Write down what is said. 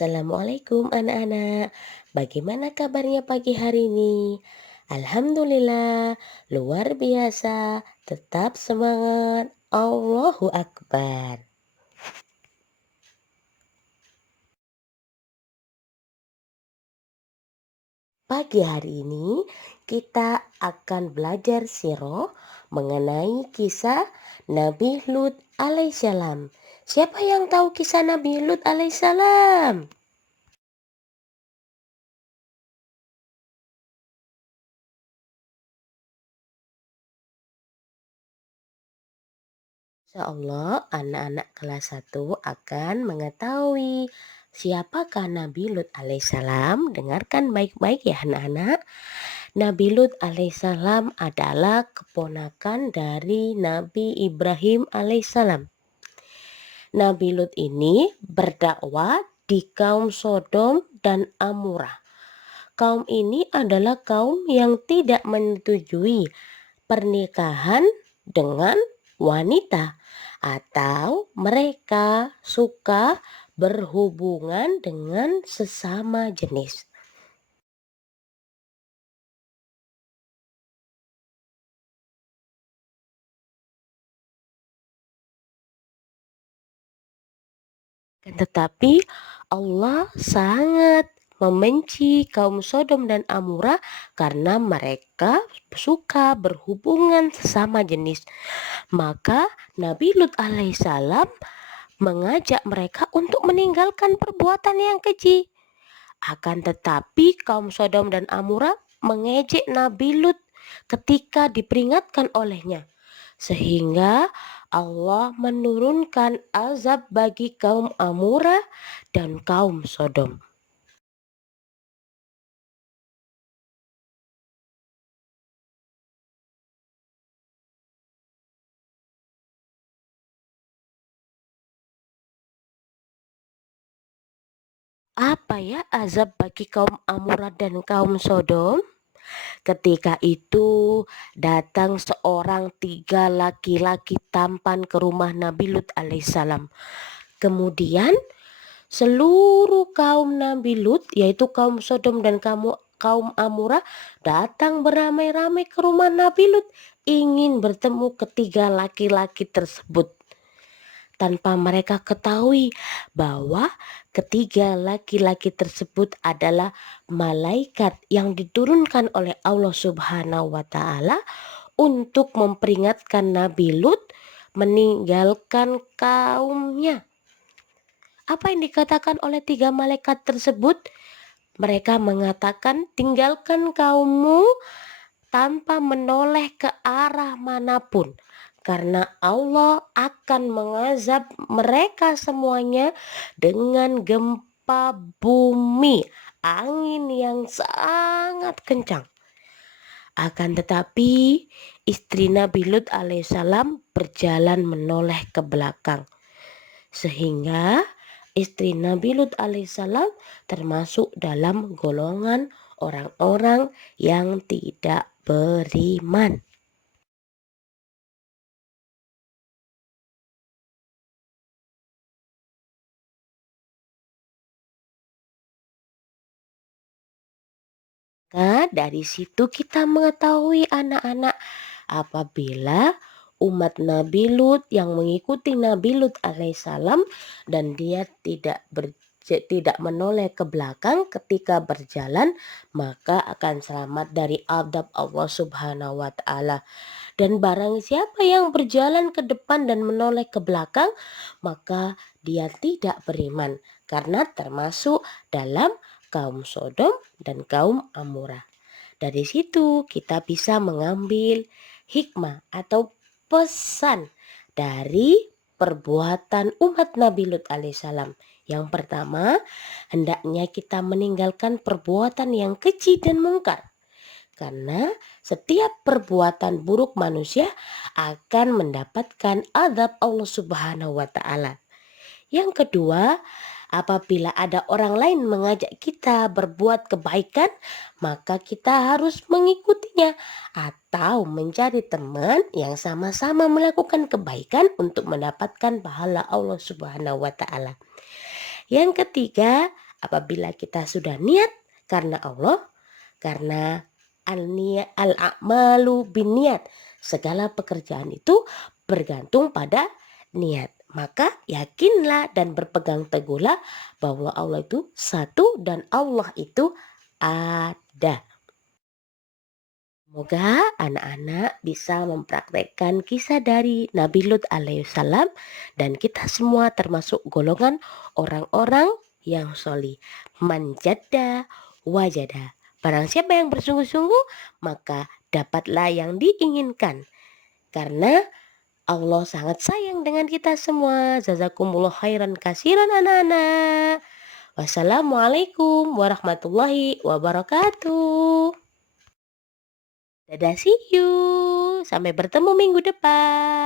Assalamualaikum anak-anak. Bagaimana kabarnya pagi hari ini? Alhamdulillah, luar biasa. Tetap semangat. Allahu Akbar. Pagi hari ini kita akan belajar sirah mengenai kisah Nabi Lut alaihissalam. Siapa yang tahu kisah Nabi Lut alaihissalam? Insyaallah anak-anak kelas 1 akan mengetahui siapakah Nabi Lut alaihissalam. Dengarkan baik-baik ya anak-anak. Nabi Lut alaihissalam adalah keponakan dari Nabi Ibrahim alaihissalam. Nabi Lut ini berdakwah di kaum Sodom dan Amorah. Kaum ini adalah kaum yang tidak menyetujui pernikahan dengan wanita, atau mereka suka berhubungan dengan sesama jenis. Tetapi Allah sangat membenci kaum Sodom dan Amorah karena mereka suka berhubungan sesama jenis. Maka Nabi Lut alaihissalam mengajak mereka untuk meninggalkan perbuatan yang keji. Akan tetapi kaum Sodom dan Amorah mengejek Nabi Lut ketika diperingatkan olehnya. Sehingga Allah menurunkan azab bagi kaum Amorah dan kaum Sodom. Apa ya azab bagi kaum Amorah dan kaum Sodom? Ketika itu datang seorang 3 laki-laki tampan ke rumah Nabi Lut alaihissalam. Kemudian seluruh kaum Nabi Lut, yaitu kaum Sodom dan kaum Amorah, datang beramai-ramai ke rumah Nabi Lut ingin bertemu ketiga laki-laki tersebut, tanpa mereka ketahui bahwa ketiga laki-laki tersebut adalah malaikat yang diturunkan oleh Allah Subhanahu wa Ta'ala untuk memperingatkan Nabi Lut meninggalkan kaumnya. Apa yang dikatakan oleh 3 malaikat tersebut? Mereka mengatakan, tinggalkan kaummu tanpa menoleh ke arah manapun, karena Allah akan mengazab mereka semuanya dengan gempa bumi, angin yang sangat kencang. Akan tetapi istri Nabi Lut alaihissalam berjalan menoleh ke belakang, sehingga istri Nabi Lut alaihissalam termasuk dalam golongan orang-orang yang tidak beriman. Nah, dari situ kita mengetahui anak-anak, apabila umat Nabi Lut yang mengikuti Nabi Lut alaihissalam dan dia tidak menoleh ke belakang ketika berjalan, maka akan selamat dari azab Allah Subhanahu wa Ta'ala. Dan barang siapa yang berjalan ke depan dan menoleh ke belakang, maka dia tidak beriman, karena termasuk dalam kaum Sodom dan kaum Amorah. Dari situ kita bisa mengambil hikmah atau pesan dari perbuatan umat Nabi Lut alaihissalam. Yang pertama, hendaknya kita meninggalkan perbuatan yang keji dan mungkar. Karena setiap perbuatan buruk manusia akan mendapatkan azab Allah Subhanahu wa Ta'ala. Yang kedua, apabila ada orang lain mengajak kita berbuat kebaikan, maka kita harus mengikutinya atau mencari teman yang sama-sama melakukan kebaikan untuk mendapatkan pahala Allah Subhanahu wa Ta'ala. Yang ketiga, Apabila kita sudah niat karena Allah, karena al-a'malu binniat, segala pekerjaan itu bergantung pada niat. Maka yakinlah dan berpegang teguhlah bahwa Allah itu satu dan Allah itu ada. Semoga anak-anak bisa mempraktekkan kisah dari Nabi Lut alaihissalam dan kita semua termasuk golongan orang-orang yang solih. Manjada wajada. Barang siapa yang bersungguh-sungguh, maka dapatlah yang diinginkan. Karena Allah sangat sayang dengan kita semua. Jazakumullah khairan kasiran anak-anak. Wassalamualaikum warahmatullahi wabarakatuh. Dadah, see you. Sampai bertemu minggu depan.